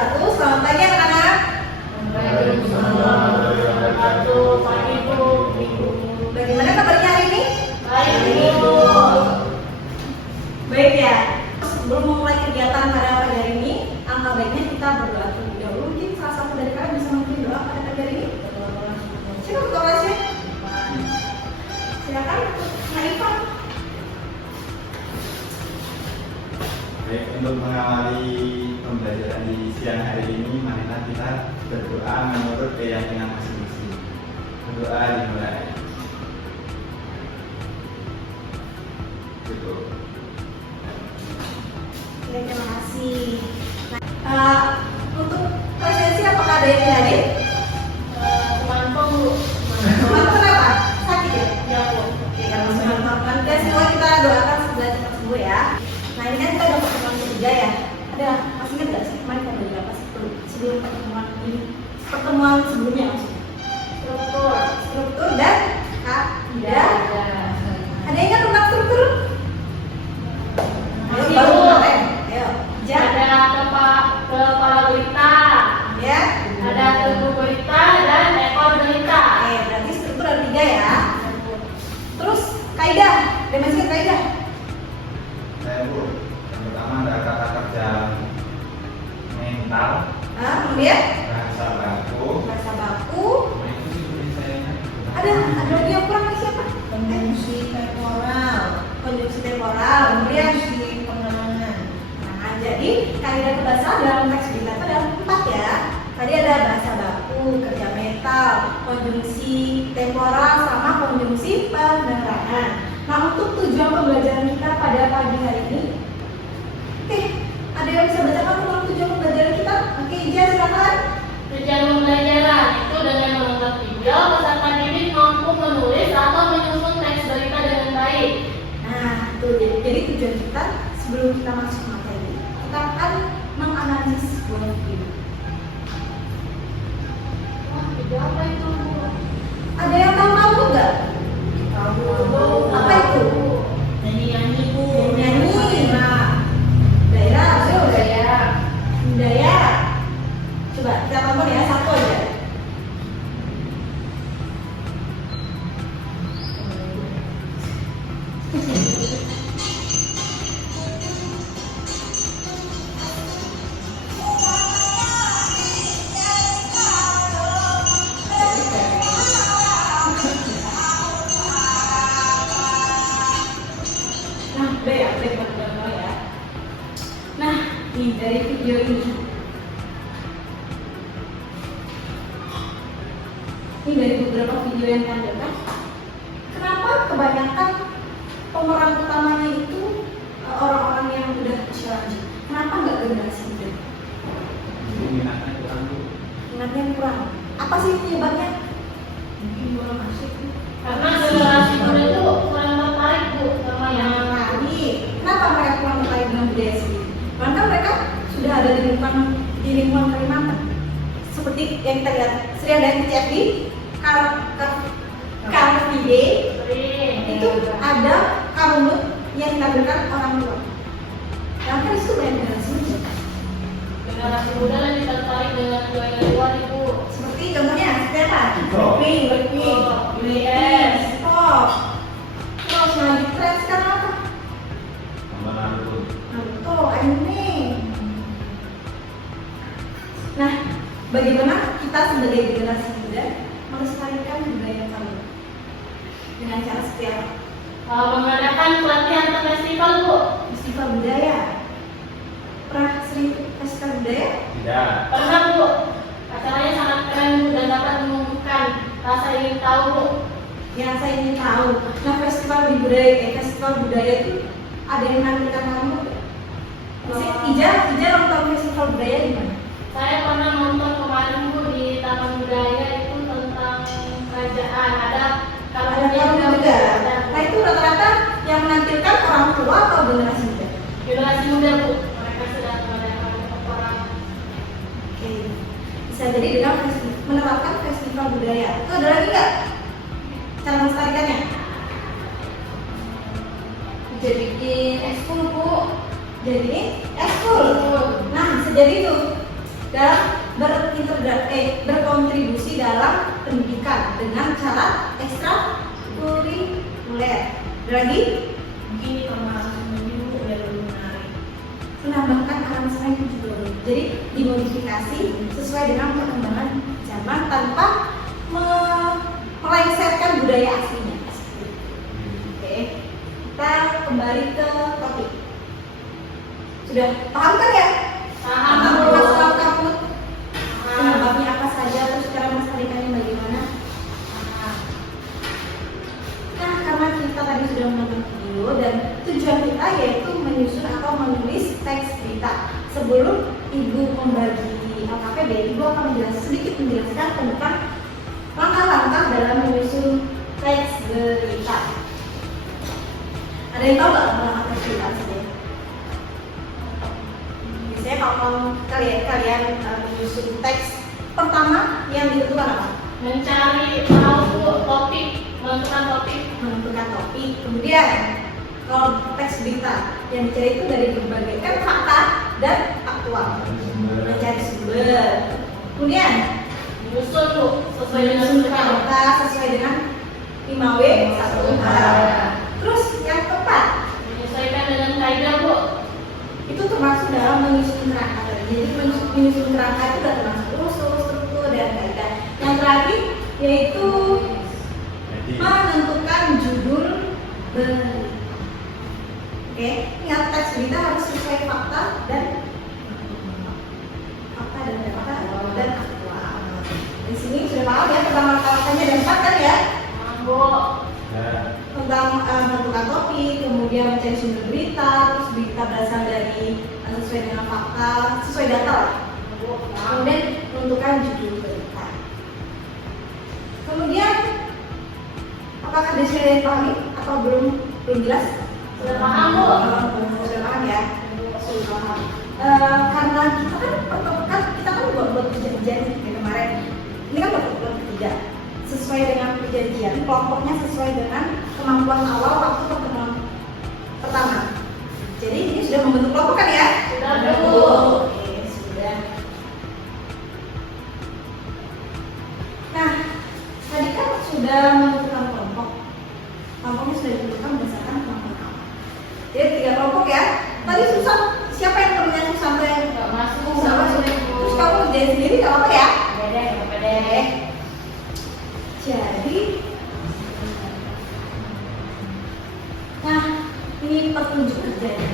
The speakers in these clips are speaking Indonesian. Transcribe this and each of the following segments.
wabarakatuh. Selamat pagi anak-anak. Waalaikumsalam warahmatullahi wabarakatuh. Pagi Bu. Bagaimana kabarnya hari ini? Baik Bu. Baik ya. Sebelum memulai kegiatan pada pagi hari ini, angka baiknya kita berdoa terlebih dahulu. Mungkin salah satu dari kalian bisa memimpin doa pada pagi hari ini. Siapa ketua kelasnya? Silakan, Kak Ivan. Baik, untuk mengawali pembelajaran di siang hari ini, marilah kita berdoa menurut keyakinan masing-masing. Berdoa dimulai. Cukup. Oke, terima kasih. Nah, untuk presensi apakah ada yang hadir? Mantap Bu. Teman kenapa? Sakit ya? Ya Bu. Oke, kalau semangat nanti semua kita doakan segera cepat sembuh ya. Nah ini kan kita udah pertemuan ketiga ya. Ada masih ingat nggak sih kemarin kita udah apa sebelum pertemuan ini? Pertemuan sebelumnya maksudnya. Struktur dan kaidah. Ada yang ingat tentang struktur? Masih, Baru Bu. kemarin. Ayo. Ada kepala berita, Ya. ada tubuh berita dan ekor berita. Oke, berarti struktur ada 3 ya. Terus kaidah. Ada masih ingat kaidah? Saya Bu, yang pertama ada kata kerja mental, Nah, kemudian bahasa baku. bahasa baku. Itu sih Bu, saya. Ada lagi yang kurang lagi siapa? Konjungsi temporal, Konjungsi temporal, kemudian konjungsi pengenalan. nah, jadi kaidah kebahasaan dalam teks berita itu ada 4 ya. Tadi ada bahasa baku, kerja metal, konjungsi temporal, sama konjungsi penerangan. Nah, untuk tujuan pembelajaran kita pada pagi hari ini, oke, ada yang bisa bacakan tentang tujuan pembelajaran kita? Oke, Ija, silakan. Tujuan pembelajaran itu dengan menonton video, peserta didik mampu menulis atau menyusun teks berita dengan baik. Nah, itu jadi tujuan kita sebelum kita masuk ke materi, kita akan menganalisis sebuah video. Wah, video apa itu Bu? Ada yang tahu nggak? Apa itu? Nyanyi-nyanyi Bu. Nyanyi. Nah, daerah, ayo daerah. Budaya. Coba kita tonton ya, satu aja. Nah, udah ya, udah teman-teman ya. Nah, nih dari video ini dari beberapa video yang kalian lihat, kenapa kebanyakan pemeran utamanya itu orang-orang yang udah usia lanjut? Kenapa nggak generasi muda? Minatnya kurang Bu. Minatnya kurang. Apa sih penyebabnya? Mungkin kurang asik. Karena generasi muda itu kurang tertarik Bu sama yang Nah, ini kenapa mereka kurang tertarik dengan budaya sendiri? Karena mereka sudah ada di lingkungan Kalimantan. Seperti yang kita lihat, sering ada yang CFD, Car Free Day, sering. itu ada karunut yang ditampilkan orang tua. Karena kan itu banyak generasi muda. Generasi muda lebih tertarik dengan budaya luar Ibu. Seperti contohnya, siapa? Oh. Blackpink, BTS. Pop. Terus lagi tren sekarang apa? Nomor lalu. Naruto, anime. Nah, bagaimana kita sebagai generasi muda melestarikan budaya kami dengan cara seperti apa? Mengadakan pelatihan atau festival Bu. Festival budaya. Pernah sering ikut festival budaya? Tidak. Pernah Bu. Acaranya sangat keren Bu dan dapat menumbuhkan rasa ingin tahu Bu. Yang saya ingin tahu. Nah, festival budaya itu ada yang menampilkan kamu? Ija nonton festival budaya di mana? Saya pernah nonton kemarin Bu di Taman Budaya itu tentang kerajaan. Ada Ada karunnya kamu juga. ada Nah, itu rata-rata yang menampilkan orang tua atau generasi muda? generasi muda Bu. Mereka sudah mengadakan orang. Oke. Bisa jadi dengan menerapkan festival budaya. Itu ada lagi nggak cara melestarikannya? Bisa bikin ekskul Bu. Jadi ekskul. Nah, bisa jadi tuh dalam berkontribusi dalam pendidikan dengan cara ekstrakurikuler. Lagi Mungkin ini karena minggu biar lebih menarik. menambahkan arrangsemen juga. Jadi dimodifikasi sesuai dengan perkembangan zaman tanpa melengsarkan budaya aslinya. Oke, kita kembali ke topik. Sudah paham kan ya? Paham, Tentang Bu. masalah kabut, penyebabnya apa saja, terus cara melestarikannya bagaimana? Nah, karena kita tadi sudah menonton video dan tujuan kita yaitu menyusun atau menulis teks berita. Sebelum Ibu membagi LKPD, Ibu akan sedikit menjelaskan tentang langkah-langkah dalam menyusun teks berita. Ada yang tahu nggak langkah teks berita saja? Biasanya kalau kalian menyusun teks, pertama yang ditentukan apa? Mencari tahu topik, menentukan topik. Menentukan topik. Kemudian kalau teks berita yang dicari itu dari berbagai kan fakta dan aktual. Mencari sumber. Kemudian Menyusun, Bu, sesuai dengan menyusun struktur. kata sesuai dengan 5W 1H. Terus yang keempat Menyesuaikan dengan kaidah, Bu. itu termasuk dalam menyusun kerangka. Jadi menyusun kerangka itu sudah termasuk usul, struktur dan kaidah. Yang terakhir yaitu menentukan judul berita. Oke, ingat teks berita harus sesuai fakta dan data dan aktual. Di sini sudah paham ya tentang langkah-langkahnya dan fakta ya, Paham, Bu. tentang menentukan topik, kemudian mencari sumber berita, terus berita berasal dari sesuai dengan fakta, sesuai data lah. Kemudian menentukan judul berita. Kemudian apakah sudah dipahami atau belum jelas? Sudah paham, Bu. Sudah paham ya? Sudah paham. Karena kita kan buat perjanjian dari kemarin. Ini kan buat ketiga. Sesuai dengan perjanjian, kelompoknya sesuai dengan kemampuan awal waktu pertemuan pertama. Jadi ini sudah membentuk kelompok kan ya? Sudah, Bu. Oke, sudah. Nah, tadi kan sudah menentukan kelompok. Kelompoknya sudah ditentukan berdasarkan kemampuan awal. Jadi 3 kelompok ya. Tadi susah. Siapa yang temennya susah sampai Nggak masuk. sama sudah? Terus kamu jadi sendiri nggak apa-apa ya? Deh. Jadi, nah ini petunjuk kerjanya.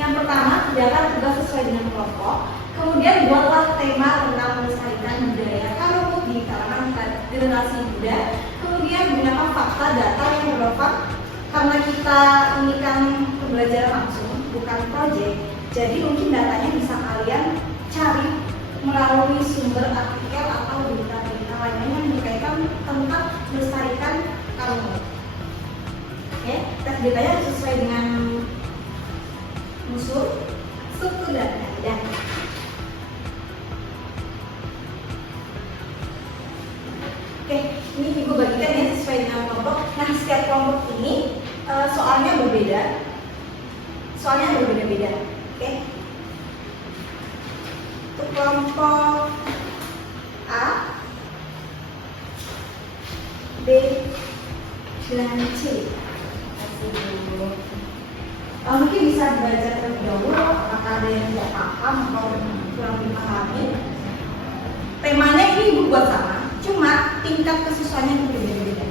Yang pertama, kerjakan tugas sesuai dengan kelompok. Kemudian buatlah tema tentang melestarikan budaya Karo di kalangan generasi muda. Kemudian gunakan fakta data yang relevan karena kita ini kan pembelajaran langsung, bukan proyek. Jadi mungkin datanya bisa kalian cari melalui sumber artikel atau berita-berita lainnya yang berkaitan tentang melestarikan Karo. Oke, teks beritanya harus sesuai dengan unsur, struktur dan kaidah. Oke, ini Ibu bagikan ya sesuai dengan kelompok. Nah, setiap kelompok ini soalnya berbeda. Soalnya berbeda-beda. Oke. Untuk kelompok A, B, dan C. Mungkin bisa dibaca terlebih dahulu apakah ada yang tidak paham atau kurang dipahami. Temanya ini Ibu buat sama, cuma tingkat kesusahannya berbeda-beda.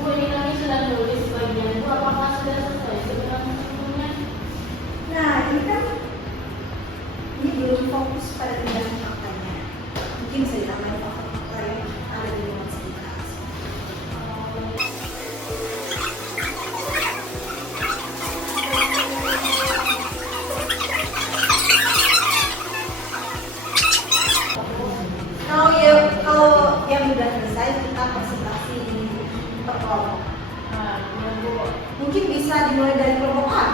Bu, ini kami sudah nulis bagian itu, apakah sudah selesai dengan strukturnya? Nah, ini kan ini belum fokus pada tindakan faktanya. Mungkin bisa ditambahin fakta-fakta yang ada di luar sekitar. Kalau yang sudah selesai kita presentasi ini per kelompok. Nah, ya, Bu. Mungkin bisa dimulai dari kelompok A.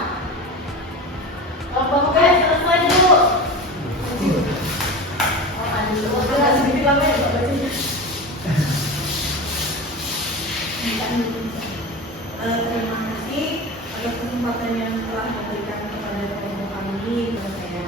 Kelompok B selesai, Bu. Agak sedikit lama ya Pak Berarti. Terima kasih atas kesempatan yang telah diberikan kepada kelompok kami dan saya.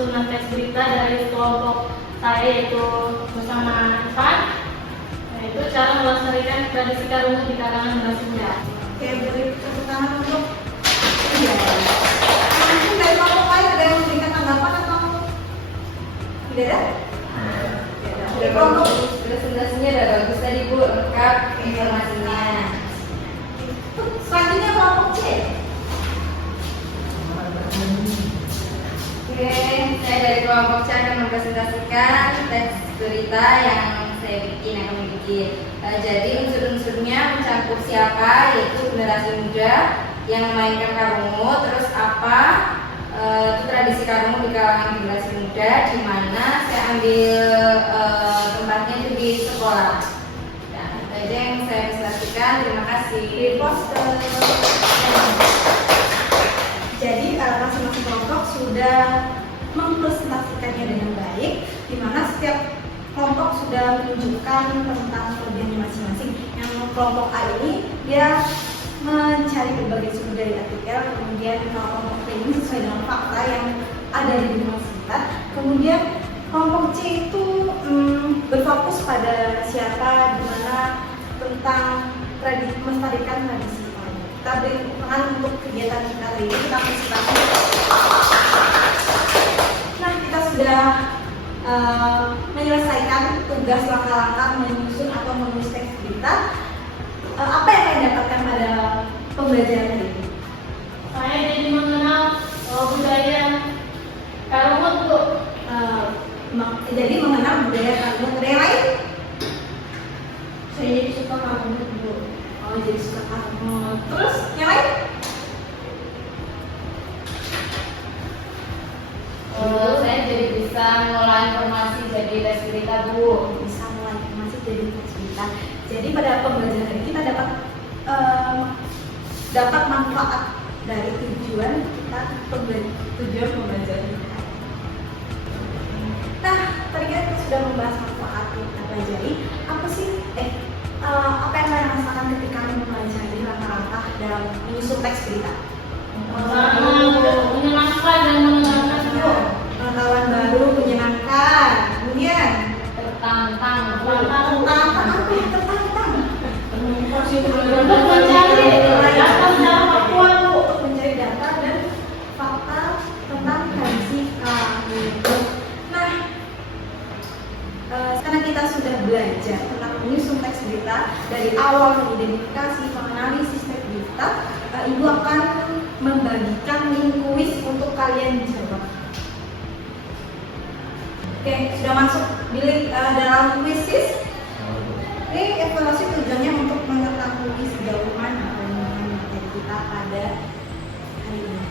susunan teks berita dari kelompok saya yaitu bersama Evan, yaitu cara melestarikan tradisi karungu di kalangan generasi muda. Oke, beri tepuk tangan untuk iya. Mungkin dari kelompok lain ada yang memberikan tanggapan atau tidak ada? Dari kelompok Presentasinya udah bagus tadi Bu, lengkap informasinya. selanjutnya kelompok C. Oke, saya dari kelompok C akan mempresentasikan teks berita yang saya akan bikin. Jadi unsur-unsurnya mencakup siapa, yaitu generasi muda yang memainkan karungu, terus apa itu tradisi karungu di kalangan generasi muda, di mana saya ambil tempatnya itu di sekolah. Nah, itu aja yang saya presentasikan. Terima kasih. Di poster. Jadi masing-masing kelompok sudah mempresentasikannya dengan baik, di mana setiap kelompok sudah menunjukkan tentang kelebihannya masing-masing. Yang kelompok A ini dia mencari berbagai sumber dari artikel, kemudian kelompok B ini sesuai dengan fakta yang ada di lingkungan sekitar. Kemudian kelompok C itu berfokus pada siapa, di mana tentang melestarikan tradisi. Kita beri tepuk tangan untuk kegiatan kita hari ini. Kita presentasi. Nah, kita sudah menyelesaikan tugas langkah-langkah menyusun atau menulis teks berita. Apa yang kalian dapatkan pada pembelajaran hari ini? Saya jadi mengenal budaya karungu Bu. Jadi mengenal budaya karungu. Budaya lain? Saya jadi suka karungu Bu. Oh, jadi suka karungu. Terus yang lain? Saya jadi bisa mengolah informasi jadi teks berita Bu. Bisa mulai informasi jadi teks berita. Jadi pada pembelajaran hari kita dapat manfaat dari tujuan pembelajaran kita. Nah, tadi kita sudah membahas manfaat yang kita pelajari. Apa sih? Apa yang kalian rasakan ketika mempelajari langkah-langkah dalam menyusun teks berita? Menyenangkan dan menyenangkan Bu. Pengetahuan baru, menyenangkan. Kemudian Tertantang Bu. tentang apa yang tertantang? Untuk mencari data secara faktual Bu. Mencari data dan fakta tentang tradisi karungu. Nah, karena kita sudah belajar tentang menyusun teks berita dari awal mengidentifikasi, menganalisis teks berita, Ibu akan membagikan link kuis untuk kalian jawab. Oke, sudah masuk di dalam kuisis. Ini evaluasi tujuannya untuk mengetahui sejauh mana penggunaan materi kita pada hari ini.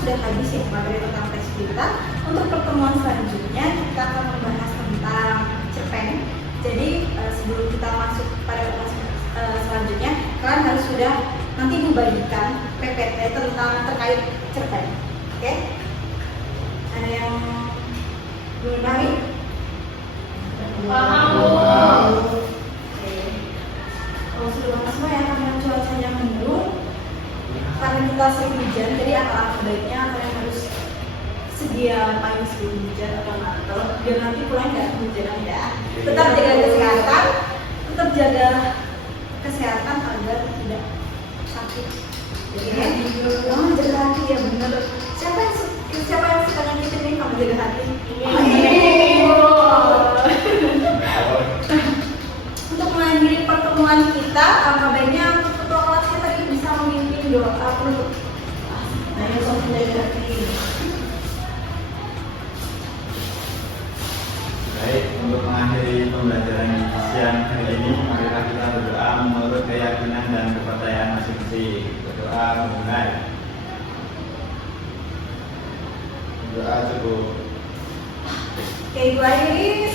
Sudah habis ya materi tentang teks berita. Untuk pertemuan selanjutnya kita akan membahas tentang cerpen. Jadi sebelum kita masuk pada pertemuan selanjutnya, kalian harus sudah nanti membagikan PPT tentang terkait cerpen. Oke? Ada yang belum paham? Paham Bu. Kalau sudah paham semua ya, karena cuacanya mendung, karena kita sering hujan, jadi alangkah baiknya kalian harus sedia payung sebelum hujan atau mantel biar nanti pulang nggak kehujanan ya. Tetap jaga kesehatan, agar tidak sakit. Jaga hati ya bener. Siapa yang suka nyakitin nih kamu jaga hati? Untuk mengakhiri pertemuan kita, alangkah baiknya untuk ketua kelasnya tadi bisa memimpin doa penutup. Saya sok menjaga hati. Baik, untuk mengakhiri pembelajaran siang hari ini, marilah kita berdoa menurut keyakinan dan kepercayaan masing-masing. Berdoa mulai. Doa Bu. Oke, Ibu akhiri